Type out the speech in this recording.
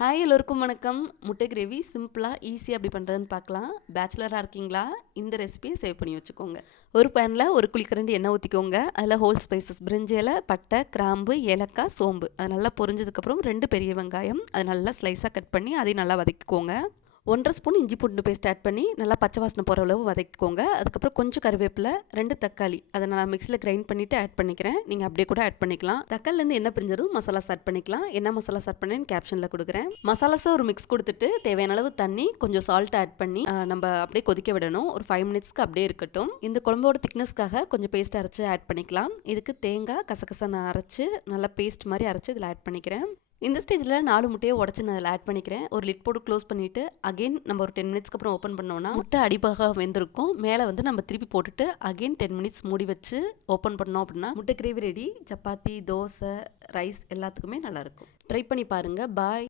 Hi எல்லோருக்கும் வணக்கம். முட்டை கிரேவி சிம்பிளாக ஈஸியாக எப்படி பண்ணுறதுன்னு பார்க்கலாம். பேச்சுலராக இருக்கீங்களா? இந்த ரெசிபியை சேவ் பண்ணி வச்சுக்கோங்க. ஒரு பேனில் ஒரு குழிக்கரண்டி எண்ணெய் ஊற்றிக்கோங்க. அதில் ஹோல் ஸ்பைசஸ் பிரிஞ்சி இலை, பட்டை, கிராம்பு, ஏலக்காய், சோம்பு அது நல்லா பொரிஞ்சதுக்கப்புறம் 2 பெரிய வெங்காயம் அது நல்லா ஸ்லைஸாக கட் பண்ணி அதையும் நல்லா வதக்கிக்கோங்க. 1/2 ஸ்பூன் இஞ்சி பூண்டு பேஸ்ட் ஆட் பண்ணி நல்லா பச்சை வாசனை போகிற அளவு வதக்கிக்கோங்க. அதுக்கப்புறம் கொஞ்சம் கருவேப்பிலை, 2 தக்காளி அதை நான் மிக்ஸியில் கிரைண்ட் பண்ணிவிட்டு ஆட் பண்ணிக்கிறேன். நீங்கள் அப்படியே கூட ஆட் பண்ணிக்கலாம். தக்காளிலேருந்து என்ன பிரிஞ்சதும் மசாலாஸ் ஆட் பண்ணிக்கலாம். என்ன மசாலாஸ் ஆட் பண்ணேன்னு கேப்ஷனில் கொடுக்குறேன். மசாலாஸை ஒரு மிக்ஸ் கொடுத்துட்டு தேவையான அளவு தண்ணி கொஞ்சம் சால்ட் ஆட் பண்ணி நம்ம அப்படியே கொதிக்க விடணும். ஒரு 5 மினிட்ஸ்க்கு அப்படியே இருக்கட்டும். இந்த குழம்போட திக்னஸ்க்காக கொஞ்சம் பேஸ்ட் அரைச்சி ஆட் பண்ணிக்கலாம். இதுக்கு தேங்காய் கசகசனை அரைச்சி நல்லா பேஸ்ட் மாதிரி அரைச்சி இதில் ஆட் பண்ணிக்கிறேன். இந்த ஸ்டேஜில் 4 முட்டையை உடச்சி நான் அதில் ஆட் பண்ணிக்கிறேன். ஒரு லிட் போட்டு க்ளோஸ் பண்ணிவிட்டு அகைன் நம்ம ஒரு 10 மினிட்ஸ்க்கு அப்புறம் ஓப்பன் பண்ணோன்னா முட்டை அடிப்பாக வெந்திருக்கும். மேலே நம்ம திருப்பி போட்டுட்டு அகைன் 10 மினிட்ஸ் மூடி வச்சு ஓப்பன் பண்ணோம் அப்படின்னா முட்டை gravy ready. Chapati, dosa, rice எல்லாத்துக்குமே நல்லாயிருக்கும். ட்ரை பண்ணி பாருங்கள். பாய்.